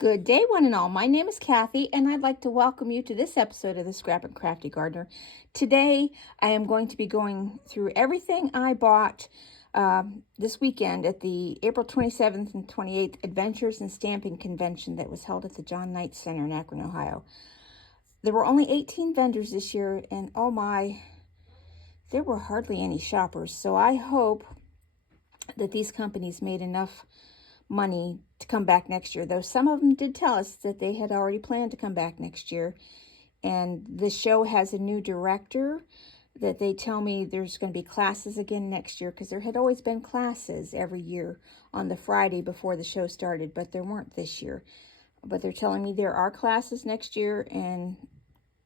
Good day, one and all. My name is Kathy, and I'd like to welcome you to this episode of the Scrap and Crafty Gardener. Today, I am going to be going through everything I bought this weekend at the April 27th and 28th Adventures in Stamping Convention that was held at the John Knight Center in Akron, Ohio. There were only 18 vendors this year, and oh my, there were hardly any shoppers. So I hope that these companies made enough money to come back next year, though some of them did tell us that they had already planned to come back next year. And the show has a new director that they tell me there's going to be classes again next year, because there had always been classes every year on the Friday before the show started, but there weren't this year. But they're telling me there are classes next year, and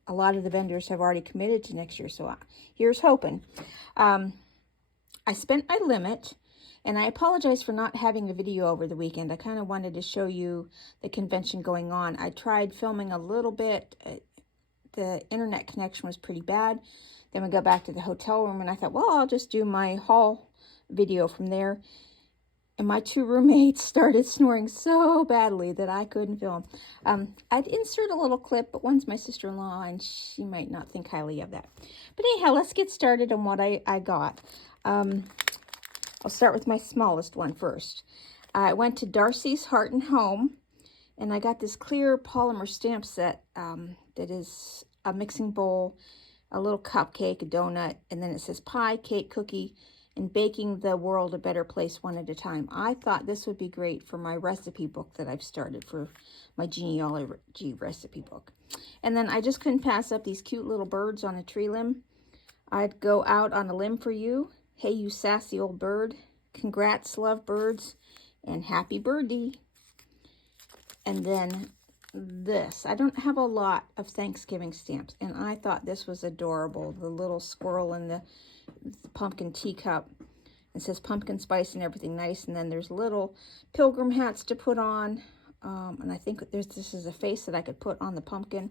a lot of the vendors have already committed to next year, so here's hoping. I spent my limit. And I apologize for not having a video over the weekend. I kind of wanted to show you the convention going on. I tried filming a little bit. The internet connection was pretty bad. Then we got back to the hotel room, and I thought, well, I'll just do my haul video from there. And my two roommates started snoring so badly that I couldn't film. I'd insert a little clip, but one's my sister-in-law, and she might not think highly of that. But anyhow, let's get started on what I got. I'll start with my smallest one first. I went to Darcy's Heart and Home, and I got this clear polymer stamp set that is a mixing bowl, a little cupcake, a donut, and then it says pie, cake, cookie, and baking the world a better place one at a time. I thought this would be great for my recipe book that I've started for my genealogy recipe book. And then I just couldn't pass up these cute little birds on a tree limb. I'd go out on a limb for you. Hey, you sassy old bird. Congrats, love birds, and happy birdie. And then this. I don't have a lot of Thanksgiving stamps, and I thought this was adorable. The little squirrel in the pumpkin teacup. It says pumpkin spice and everything nice, and then there's little pilgrim hats to put on. And I think this is a face that I could put on the pumpkin.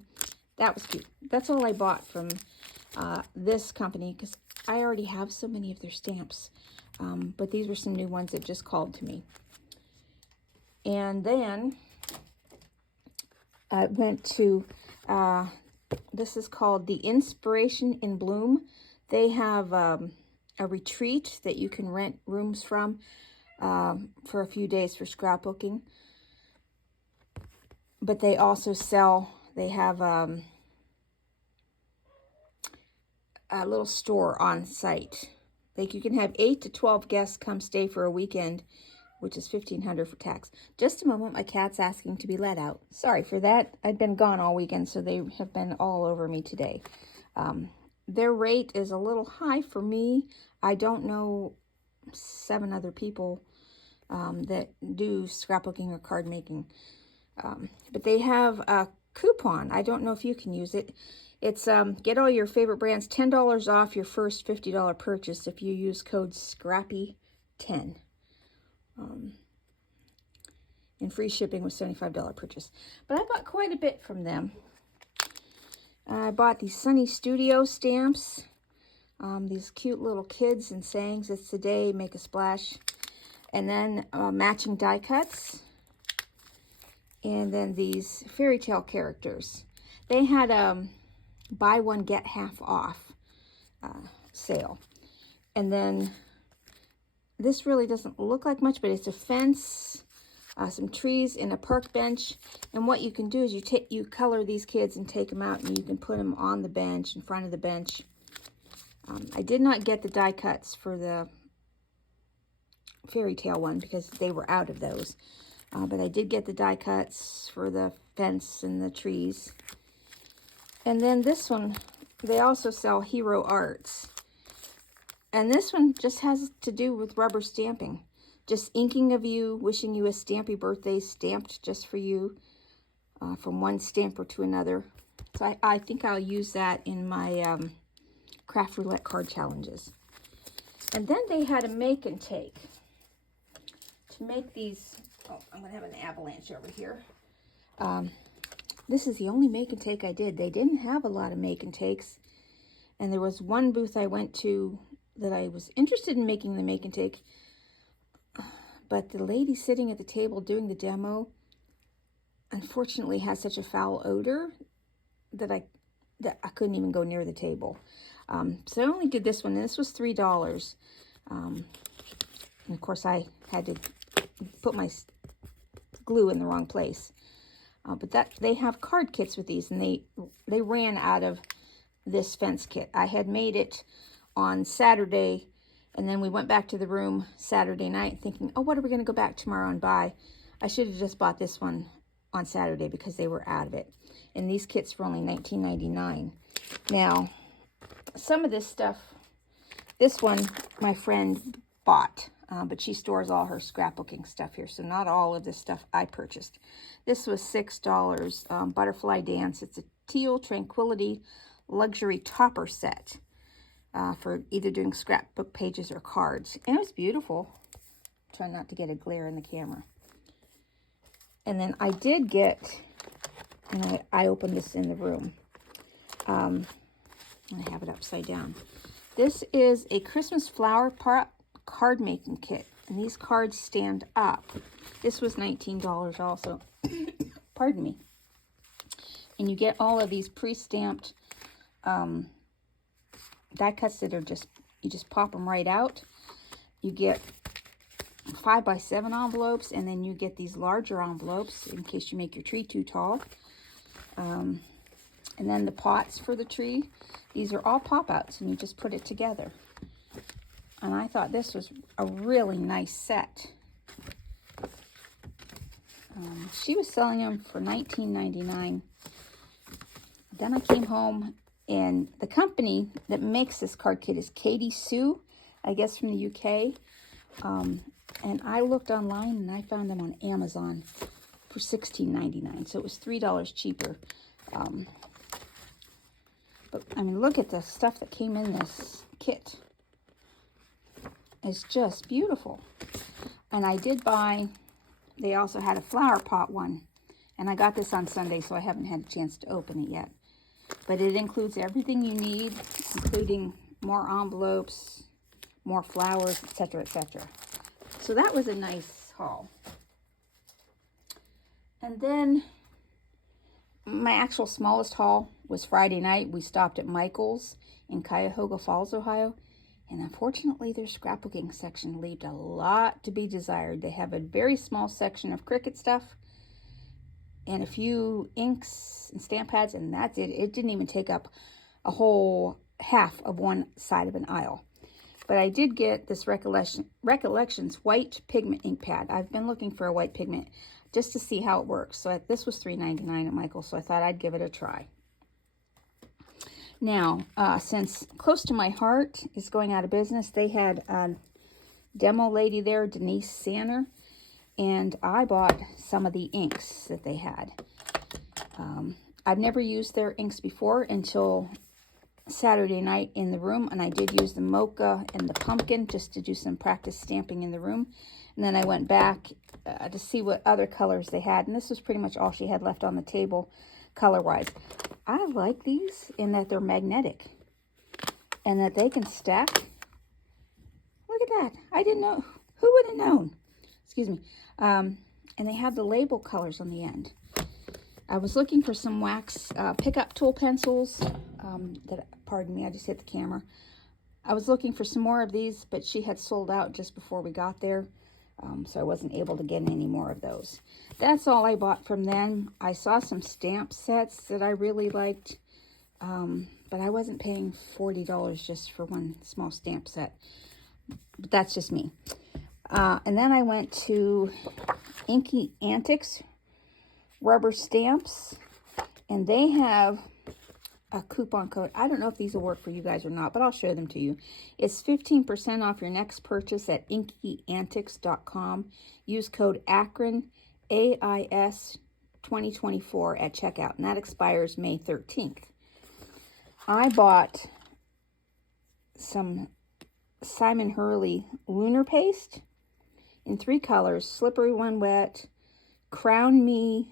That was cute. That's all I bought from this company, because I already have so many of their stamps, but these were some new ones that just called to me. And then I went to, this is called the Inspiration in Bloom. They have a retreat that you can rent rooms from for a few days for scrapbooking. But they also sell, they have a little store on site. Like, you can have 8 to 12 guests come stay for a weekend, which is $1,500 for tax. Just a moment, my cat's asking to be let out. Sorry for that. I'd been gone all weekend, so they have been all over me today. Their rate is a little high for me. I don't know 7 other people that do scrapbooking or card making. But they have a coupon. I don't know if you can use it. It's get all your favorite brands, $10 off your first $50 purchase if you use code SCRAPPY10. And free shipping with $75 purchase. But I bought quite a bit from them. I bought these Sunny Studio stamps. These cute little kids and sayings. It's today, make a splash. And then matching die cuts. And then these fairy tale characters. They had buy one, get half off sale. And then this really doesn't look like much, but it's a fence, some trees, and a park bench. And what you can do is you color these kids and take them out, and you can put them on the bench, in front of the bench. I did not get the die cuts for the fairy tale one because they were out of those. But I did get the die cuts for the fence and the trees. And then this one, they also sell Hero Arts. And this one just has to do with rubber stamping. Just inking of you, wishing you a stampy birthday, stamped just for you, from one stamper to another. So I think I'll use that in my craft roulette card challenges. And then they had a make and take. To make these, oh, I'm going to have an avalanche over here. This is the only make and take I did. They didn't have a lot of make and takes. And there was one booth I went to that I was interested in making the make and take. But the lady sitting at the table doing the demo unfortunately has such a foul odor that I couldn't even go near the table. So I only did this one, and this was $3. And of course, I had to put my glue in the wrong place. But they have card kits with these, and they ran out of this fence kit. I had made it on Saturday, and then we went back to the room Saturday night thinking, oh, what are we going to go back tomorrow and buy? I should have just bought this one on Saturday because they were out of it. And these kits were only $19.99. Now, some of this stuff, this one my friend bought, but she stores all her scrapbooking stuff here, so not all of this stuff I purchased. This was $6, Butterfly Dance. It's a Teal Tranquility Luxury Topper set for either doing scrapbook pages or cards. And it was beautiful. Try not to get a glare in the camera. And then I did get, and I opened this in the room. I have it upside down. This is a Christmas flower pot card making kit, and these cards stand up. This was $19 also. Pardon me. And you get all of these pre-stamped die cuts that are you just pop them right out. You get 5x7 envelopes, and then you get these larger envelopes in case you make your tree too tall. And then the pots for the tree. These are all pop-outs, and you just put it together. And I thought this was a really nice set. She was selling them for $19.99. Then I came home, and the company that makes this card kit is Katie Sue, I guess from the UK. And I looked online, and I found them on Amazon for $16.99. So it was $3 cheaper. But, I mean, look at the stuff that came in this kit. It's just beautiful. And I did buy, they also had a flower pot one. And I got this on Sunday, so I haven't had a chance to open it yet. But it includes everything you need, including more envelopes, more flowers, etc., etc. So that was a nice haul. And then my actual smallest haul was Friday night. We stopped at Michael's in Cuyahoga Falls, Ohio. And unfortunately, their scrapbooking section left a lot to be desired. They have a very small section of Cricut stuff and a few inks and stamp pads, and that's it. It didn't even take up a whole half of one side of an aisle. But I did get this Recollections white pigment ink pad. I've been looking for a white pigment just to see how it works. So this was $3.99 at Michael's, so I thought I'd give it a try. Now, since Close to My Heart is going out of business, they had a demo lady there, Denise Sanner, and I bought some of the inks that they had. I've never used their inks before until Saturday night in the room, and I did use the mocha and the pumpkin just to do some practice stamping in the room. And then I went back to see what other colors they had, and this was pretty much all she had left on the table color-wise. I like these in that they're magnetic and that they can stack. Look at that. I didn't know. Who would have known? Excuse me. And they have the label colors on the end. I was looking for some wax pickup tool pencils. Pardon me, I just hit the camera. I was looking for some more of these, but she had sold out just before we got there. So I wasn't able to get any more of those. That's all I bought from them. I saw some stamp sets that I really liked, but I wasn't paying $40 just for one small stamp set. But that's just me. And then I went to Inky Antics rubber stamps, and they have a coupon code. I don't know if these will work for you guys or not, but I'll show them to you. It's 15% off your next purchase at inkyantics.com. Use code Akron, AIS 2024 at checkout, and that expires May 13th. I bought some Simon Hurley lunar paste in 3 colors: Slippery When Wet, Crown Me,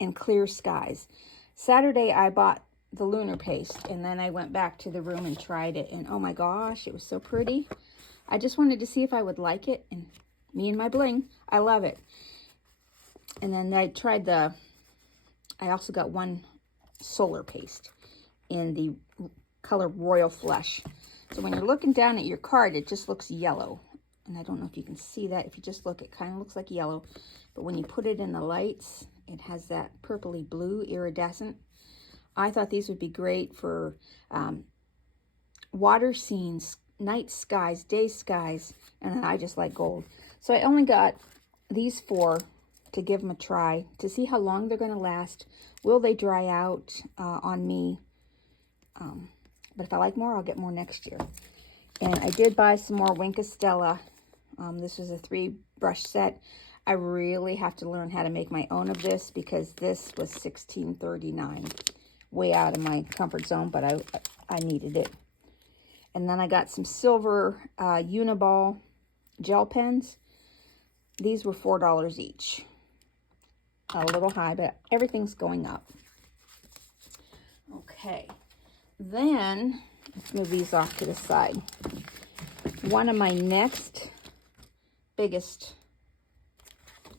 and Clear Skies. Saturday I bought the lunar paste, and then I went back to the room and tried it, and oh my gosh, it was so pretty. I just wanted to see if I would like it, and me and my bling, I love it. And then I tried the I also got one solar paste in the color Royal Flush. So when you're looking down at your card, it just looks yellow. And I don't know if you can see that. If you just look, it kind of looks like yellow. But when you put it in the lights, it has that purpley blue iridescent. I thought these would be great for water scenes, night skies, day skies, and then I just like gold. So I only got these 4 to give them a try, to see how long they're going to last. Will they dry out on me? But if I like more, I'll get more next year. And I did buy some more Wink of Stella. This was a 3 brush set. I really have to learn how to make my own of this, because this was $16.39. Way out of my comfort zone, but I needed it. And then I got some silver Uniball gel pens. These were $4 each. A little high, but everything's going up. Okay. Then, let's move these off to the side. One of my next biggest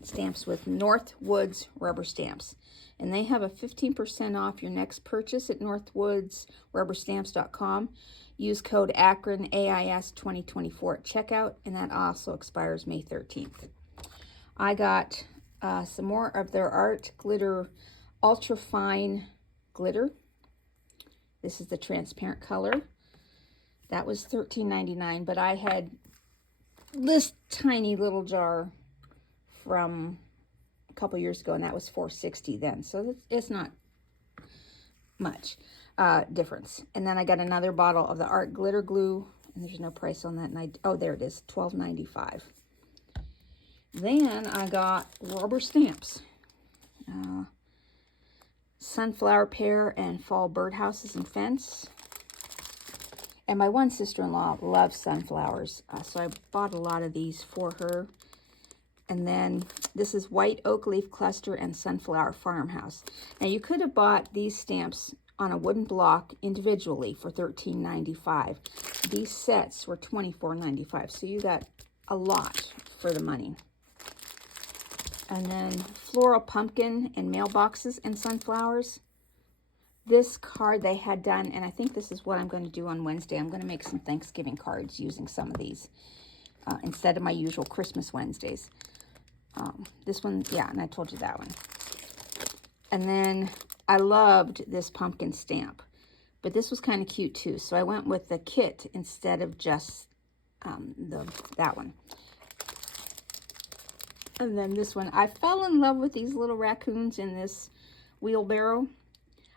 stamps with Northwoods rubber stamps. And they have a 15% off your next purchase at northwoodsrubberstamps.com. Use code Akron AIS 2024 at checkout, and that also expires May 13th. I got some more of their Art Glitter Ultra Fine Glitter. This is the transparent color. That was $13.99, but I had this tiny little jar from a couple years ago, and that was $4.60 then. So it's not much difference. And then I got another bottle of the Art Glitter Glue, and there's no price on that. And oh, there it is, $12.95. Then I got rubber stamps. Sunflower pear and fall birdhouses and fence. And my one sister-in-law loves sunflowers, so I bought a lot of these for her. And then this is white oak leaf cluster and sunflower farmhouse. Now you could have bought these stamps on a wooden block individually for $13.95. These sets were $24.95, so you got a lot for the money. And then floral pumpkin and mailboxes and sunflowers. This card they had done, and I think this is what I'm going to do on Wednesday. I'm going to make some Thanksgiving cards using some of these instead of my usual Christmas Wednesdays. This one, yeah, and I told you that one. And then I loved this pumpkin stamp, but this was kind of cute too. So I went with the kit instead of just that one. And then this one, I fell in love with these little raccoons in this wheelbarrow.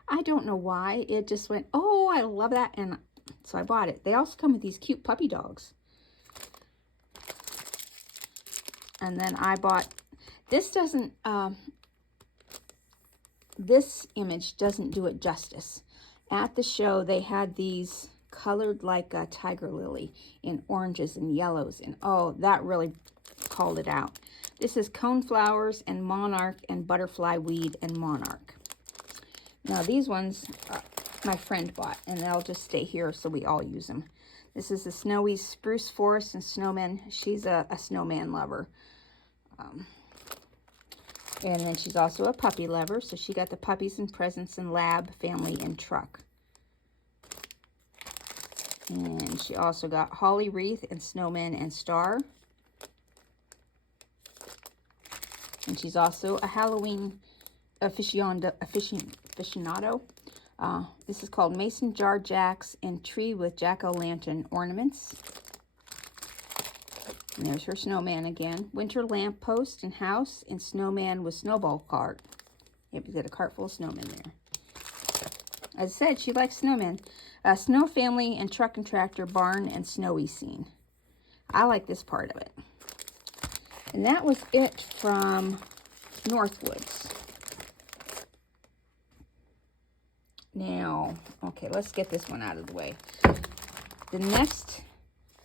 I don't know why. It just went, oh, I love that. And so I bought it. They also come with these cute puppy dogs. And then I bought, this doesn't, this image doesn't do it justice. At the show, they had these colored like a tiger lily in oranges and yellows. And oh, that really called it out. This is coneflowers and monarch and butterfly weed and monarch. Now these ones my friend bought, and they'll just stay here so we all use them. This is the snowy spruce forest and snowman. She's a snowman lover. And then she's also a puppy lover, so she got the puppies and presents and lab, family, and truck. And she also got holly wreath and snowman and star. And she's also a Halloween aficionado. This is called Mason Jar Jacks and Tree with Jack-o'-lantern ornaments. And there's her snowman again. Winter lamp post and house and snowman with snowball cart. Yep, you got a cart full of snowmen there. As I said, she likes snowmen. Snow family and truck and tractor barn and snowy scene. I like this part of it. And that was it from Northwoods. Now, okay, let's get this one out of the way. The next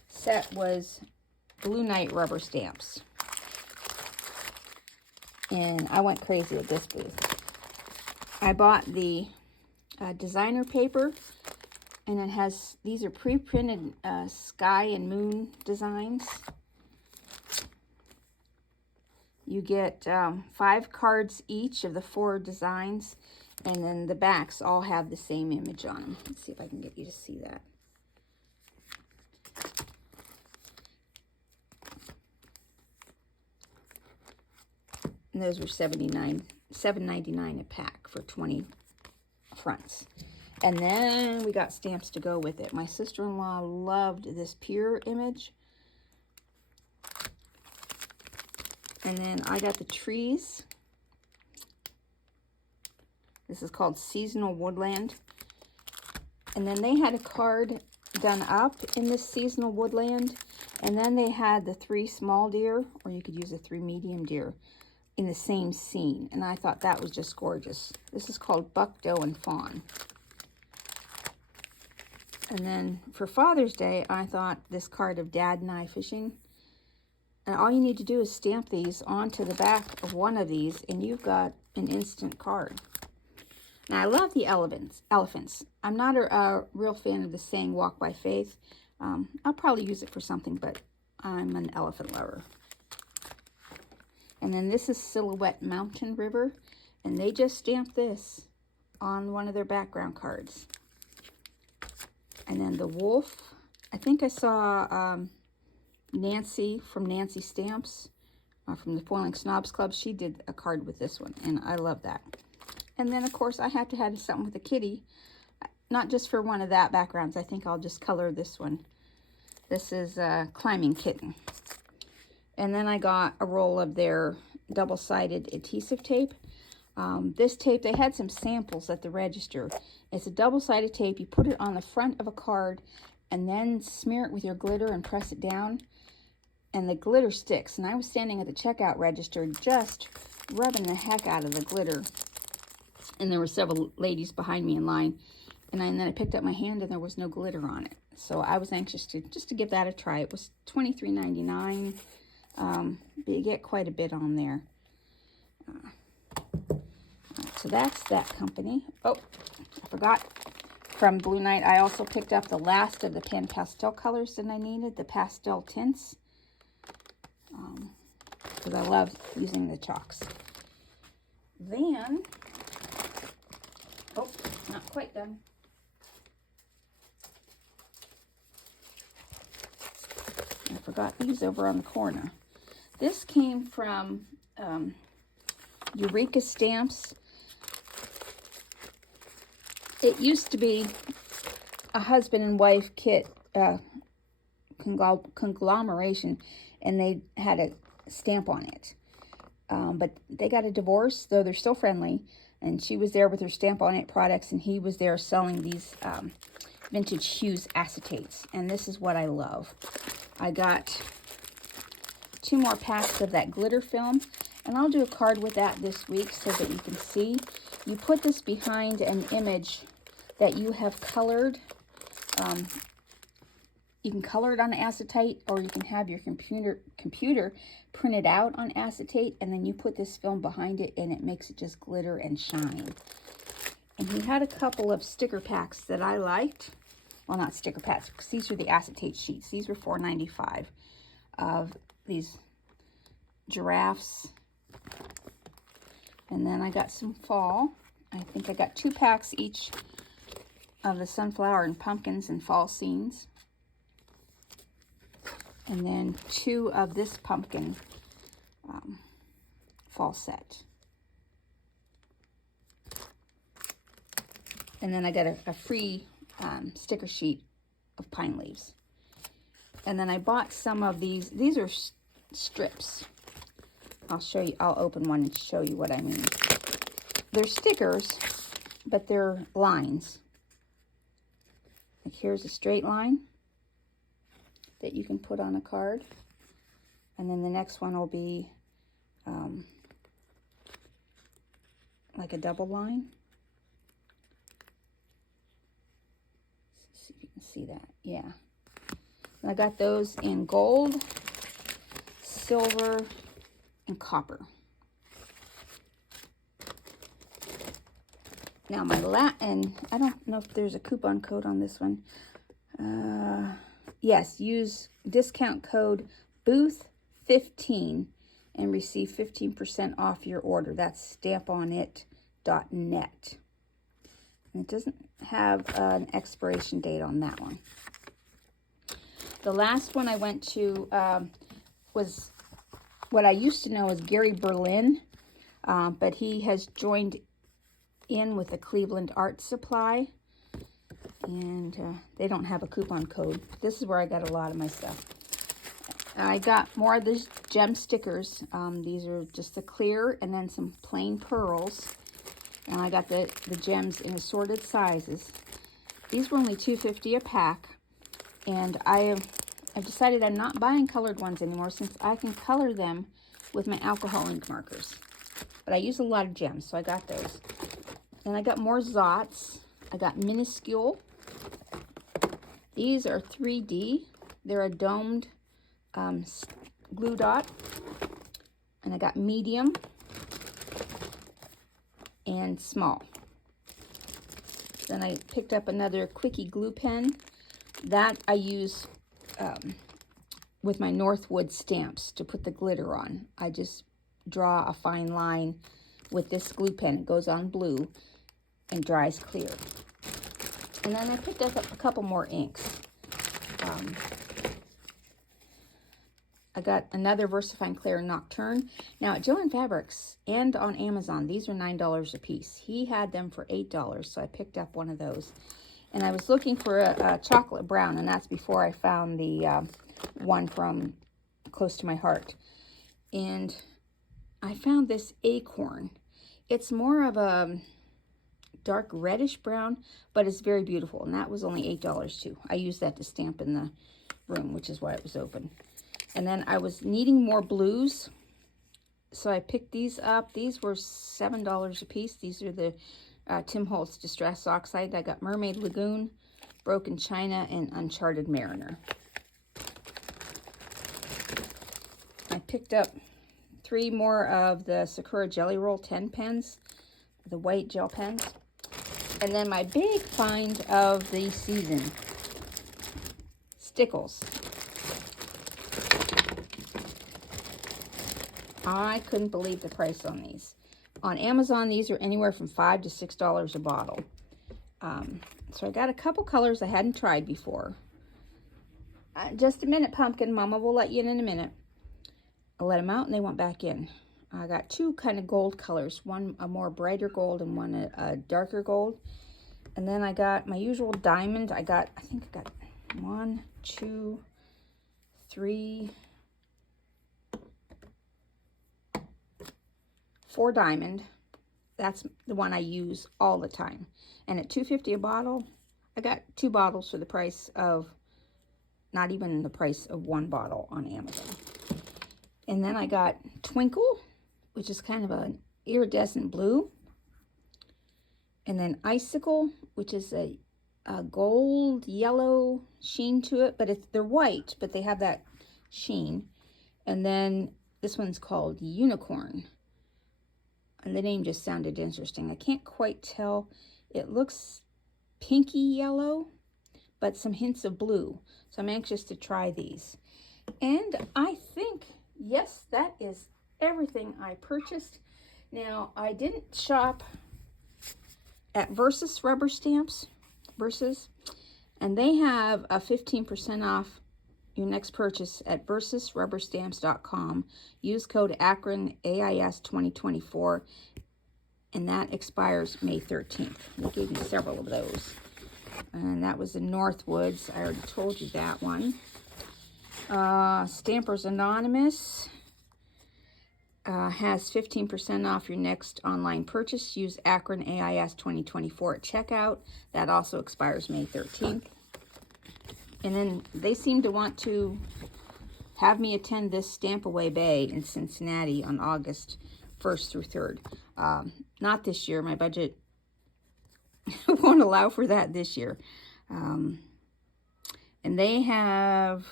set was Blue Night rubber stamps. And I went crazy at this booth. I bought the designer paper, and it has, these are pre-printed sky and moon designs. You get 5 cards each of the 4 designs, and then the backs all have the same image on them. Let's see if I can get you to see that. And those were $7.99 a pack for 20 fronts. And then we got stamps to go with it. My sister-in-law loved this pier image. And then I got the trees. This is called Seasonal Woodland. And then they had a card done up in this Seasonal Woodland. And then they had the 3 small deer, or you could use the 3 medium deer, in the same scene. And I thought that was just gorgeous. This is called Buck, Doe, and Fawn. And then for Father's Day, I thought this card of Dad and I fishing. And all you need to do is stamp these onto the back of one of these, and you've got an instant card. Now, I love the elephants. I'm not a real fan of the saying walk by faith. I'll probably use it for something, but I'm an elephant lover. And then this is Silhouette Mountain River, and they just stamped this on one of their background cards. And then the wolf, I think I saw Nancy from Nancy Stamps, from the Foiling Snobs Club. She did a card with this one, and I love that. And then, of course, I had to have something with a kitty, not just for one of that backgrounds. I think I'll just color this one. This is Climbing Kitten. And then I got a roll of their double-sided adhesive tape. This tape, they had some samples at the register. It's a double-sided tape. You put it on the front of a card and then smear it with your glitter and press it down, and the glitter sticks. And I was standing at the checkout register just rubbing the heck out of the glitter, and there were several ladies behind me in line, and then I picked up my hand and there was no glitter on it. So I was anxious to give that a try. It was $23.99, but you get quite a bit on there. So that's that company. Oh, I forgot. From Blue Night, I also picked up the last of the Pan Pastel colors that I needed, the pastel tints, because I love using the chalks. Then, oh, not quite done. I forgot these over on the corner. This came from Eureka Stamps. It used to be a husband and wife kit conglomeration, and they had a stamp on it. But they got a divorce, though they're still friendly. And she was there with her stamp on it products, and he was there selling these vintage Hughes acetates. And this is what I love. I got 2 more packs of that glitter film, and I'll do a card with that this week so that you can see. You put this behind an image that you have colored. You can color it on acetate, or you can have your computer print it out on acetate, and then you put this film behind it, and it makes it just glitter and shine. And he had a couple of sticker packs that I liked. Well, not sticker packs, because these are the acetate sheets. These were $4.95 of these giraffes. And then I got some fall. I think I got 2 packs each of the sunflower and pumpkins and fall scenes. And then 2 of this pumpkin fall set. And then I got a free sticker sheet of pine leaves. And then I bought some of these. These are strips. I'll show you. I'll open one and show you what I mean. They're stickers, but they're lines. Like here's a straight line that you can put on a card. And then the next one will be like a double line. Let's see if you can see that. Yeah. And I got those in gold, silver, and copper. Now and I don't know if there's a coupon code on this one. Yes, use discount code BOOTH15 and receive 15% off your order. That's stamponit.net. And it doesn't have an expiration date on that one. The last one I went to was what I used to know as Gary Berlin, but he has joined in with the Cleveland Art Supply, and they don't have a coupon code. This is where I got a lot of my stuff. I got more of these gem stickers. These are just the clear and then some plain pearls. And I got the gems in assorted sizes. These were only $2.50 a pack. And I've decided I'm not buying colored ones anymore since I can color them with my alcohol ink markers. But I use a lot of gems, so I got those. And I got more Zots. I got minuscule. These are 3D. They're a domed glue dot. And I got medium and small. Then I picked up another Quickie glue pen. That I use with my Northwood stamps to put the glitter on. I just draw a fine line with this glue pen. It goes on blue and dries clear. And then I picked up a couple more inks. I got another VersaFine Clear Nocturne. Now at Joann Fabrics and on Amazon, these are $9 a piece. He had them for $8, so I picked up one of those. And I was looking for a chocolate brown, and that's before I found the one from Close to My Heart. And I found this acorn. It's more of a dark reddish brown, but it's very beautiful, and that was only $8 too. I used that to stamp in the room, which is why it was open. And then I was needing more blues, so I picked these up. These were $7 a piece. These are the Tim Holtz Distress Oxide. I got Mermaid Lagoon, Broken China, and Uncharted Mariner. I picked up 3 more of the Sakura Jelly Roll 10 pens, the white gel pens. And then my big find of the season, Stickles. I couldn't believe the price on these. On Amazon, these are anywhere from $5 to $6 a bottle. So I got a couple colors I hadn't tried before. Just a minute, Pumpkin. Mama will let you in a minute. I let them out and they went back in. I got 2 kind of gold colors. One a more brighter gold and one a darker gold. And then I got my usual diamond. I think I got 1, 2, 3, 4 diamond. That's the one I use all the time. And at $2.50 a bottle, I got 2 bottles for the price of, not even the price of 1 bottle on Amazon. And then I got Twinkle, which is kind of an iridescent blue. And then Icicle, which is a gold yellow sheen to it, but they're white, but they have that sheen. And then this one's called Unicorn. And the name just sounded interesting. I can't quite tell. It looks pinky yellow, but some hints of blue. So I'm anxious to try these. And I think, yes, that is everything I purchased. Now, I didn't shop at Versus Rubber Stamps, and they have a 15% off your next purchase at versusrubberstamps.com. Use code Akron AIS 2024, and that expires May 13th. They gave me several of those. And that was the Northwoods. I already told you that one. Stampers Anonymous has 15% off your next online purchase. Use Akron AIS 2024 at checkout. That also expires May 13th. And then they seem to want to have me attend this Stamp-A-Way Bay in Cincinnati on August 1st through 3rd. Not this year. My budget won't allow for that this year. And they have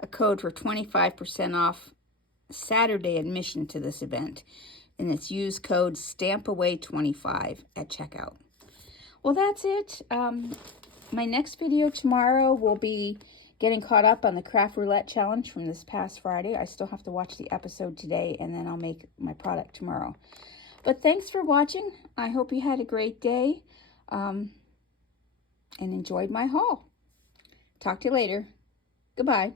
a code for 25% off Saturday admission to this event. And it's use code StampAway25 at checkout. Well, that's it. My next video tomorrow will be getting caught up on the Craft Roulette Challenge from this past Friday. I still have to watch the episode today, and then I'll make my product tomorrow. But thanks for watching. I hope you had a great day and enjoyed my haul. Talk to you later. Goodbye.